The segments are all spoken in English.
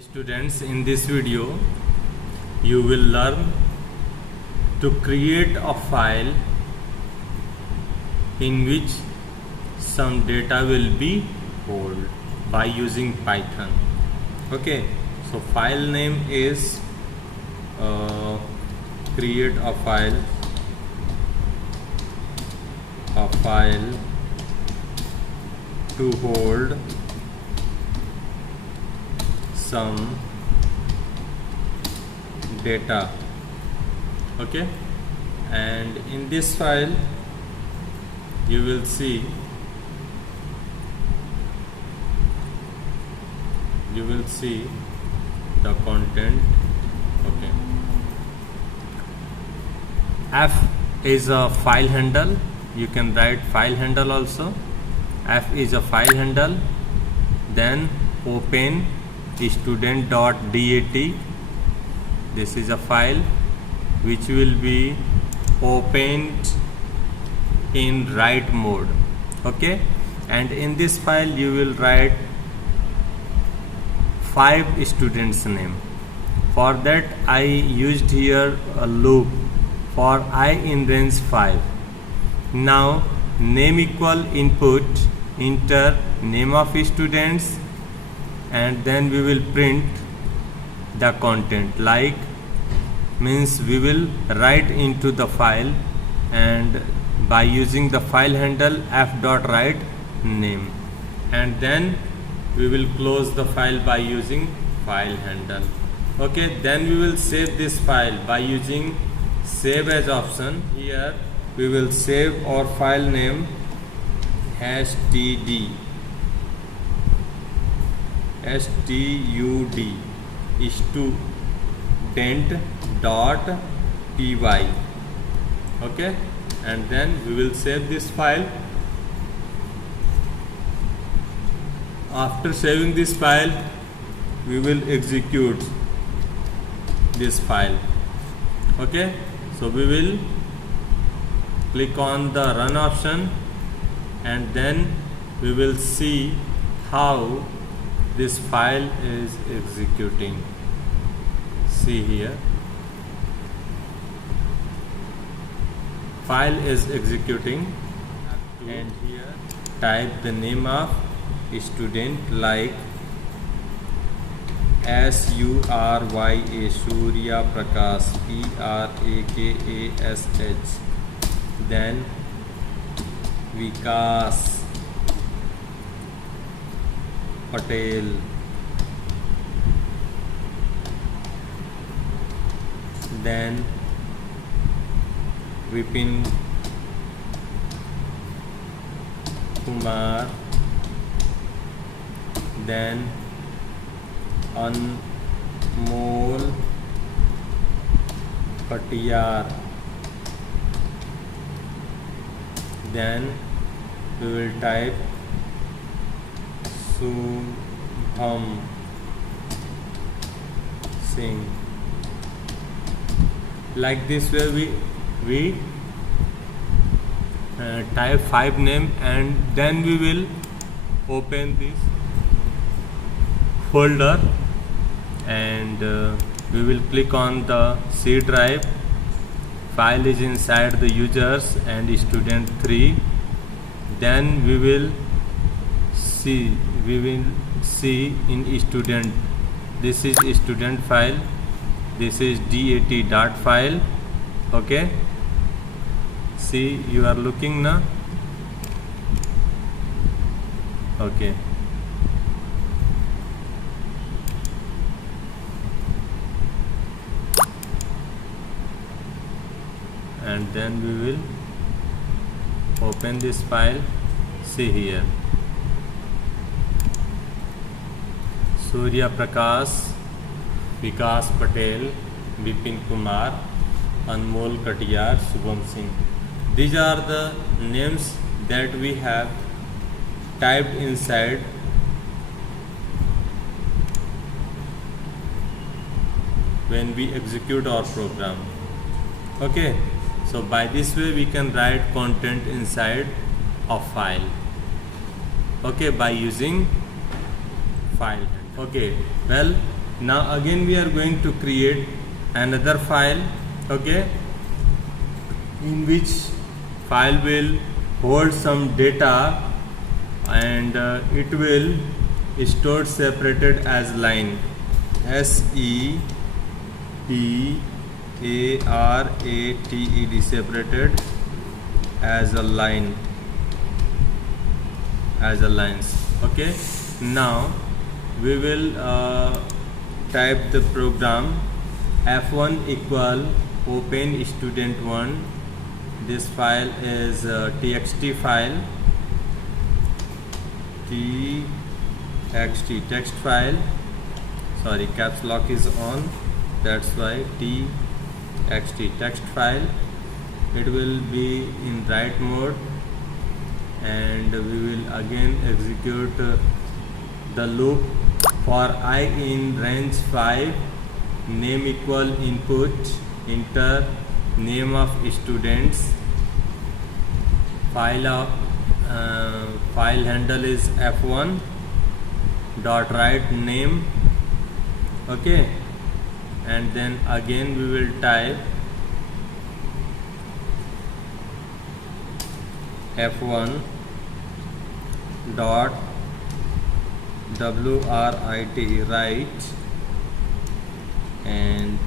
Students, in this video you will learn to create a file in which some data will be held by using Python. Okay, so file name is create a file to hold some data. Okay, and in this file you will see the content. Okay, F is a file handle. You can write file handle also. F is a file handle. Then open student.dat. This is a file which will be opened in write mode. Okay, and in this file you will write 5 students name. For that I used here a loop for I in range 5. Now name equal input, enter name of students, and then we will print the content, like means we will write into the file, and by using the file handle f.write name, and then we will close the file by using file handle. Okay, then we will save this file by using save as option. Here we will save our file name std student.py. Okay, and then we will save this file. After saving this file, we will execute this file. Okay, so we will click on the run option, and then we will see how this file is executing. See here, file is executing, and here type the name of student like Surya Prakash, Prakash, then Vikas Patel, then Vipin Kumar, then Anmol Katiyar, then we will type Shubham Singh. Like this way we type 5 name, and then we will open this folder, and we will click on the C drive. File is inside the users and student 3. Then we will see in student, this is student file, this is dat file. Okay, see, you are looking now. Okay, and then we will open this file. See here, Surya Prakash, Vikas Patel, Vipin Kumar, Anmol Katiyar, Shubham Singh. These are the names that we have typed inside when we execute our program. Okay, so by this way we can write content inside a file. Okay, by using file. Okay, well, Now again we are going to create another file, okay, in which file will hold some data, and it will stored separated as line, SEPARATED, separated as a line, as a lines. Okay, now we will type the program f1 equal open student1. This file is txt file, txt text file, sorry, caps lock is on, that's why txt text file. It will be in write mode, and we will again execute the loop for I in range 5, name equal input, enter name of students, file handle is f1 dot write name, okay, and then again we will type f1 dot write write, and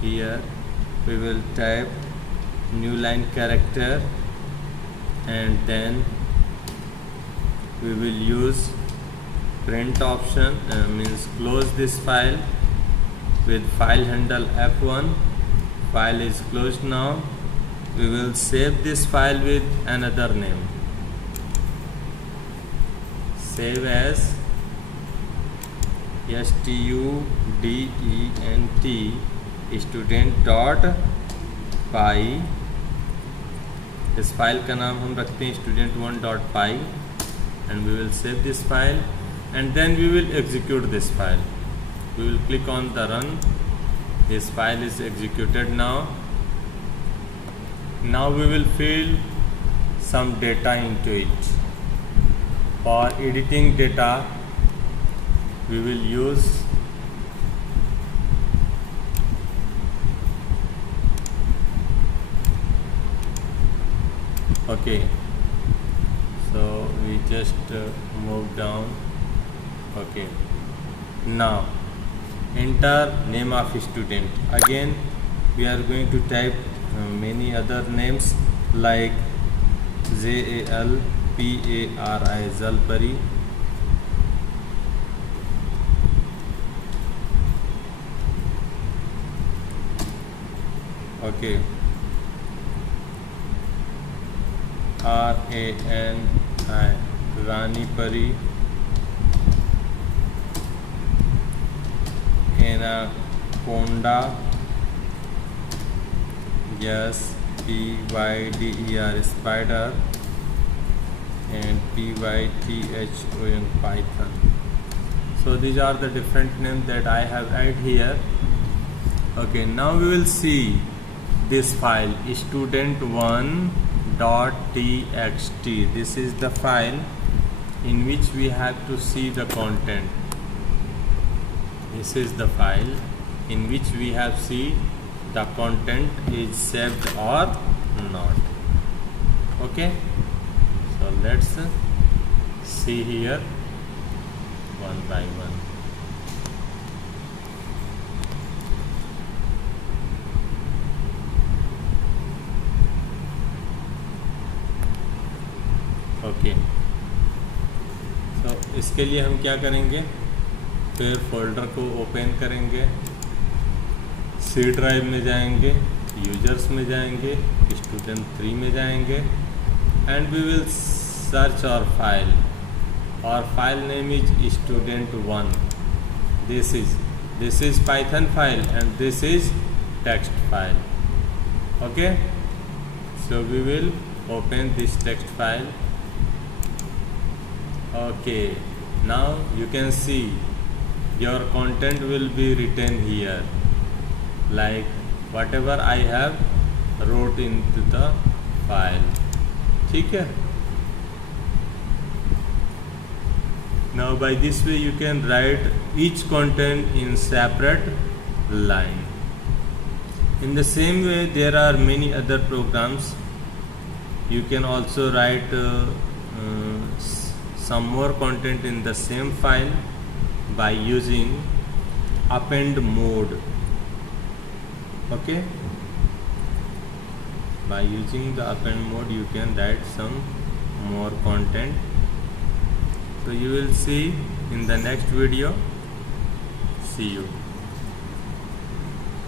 here we will type new line character, and then we will use print option, means close this file with file handle f1. File is closed now. We will save this file with another name, save as student student.py. इस file का नाम हम रखते हैं student1.py, and we will save this file, and then we will execute this file. We will click on the run. This file is executed now. Now we will fill some data into it. For editing data we will use okay, so we just move down. Okay, now enter name of student. Again we are going to type many other names like JALPARI, Zalpari, okay, RANI, Ranipari, Anaconda, yes, PYDER, spider, and PYTHON, python. So these are the different names that I have added here. Okay, now we will see this file student1.txt. This is the file in which we have to see the content. This is the file in which we have see the content is saved or not. Okay, so let's see here one by one. Okay, तो इसके लिए हम क्या करेंगे, फिर folder को open करेंगे, C drive में जाएंगे, यूजर्स में जाएंगे, student3 में जाएंगे, and we will search our file. और file name is student1. this is python file and this is text file. Okay, so we will open this text file. Okay, now you can see your content will be written here, like whatever I have wrote into the file. ठीक है. Now by this way you can write each content in separate line. In the same way there are many other programs. You can also write some more content in the same file by using append mode. Okay, by using the append mode you can write some more content. So you will see in the next video. See you.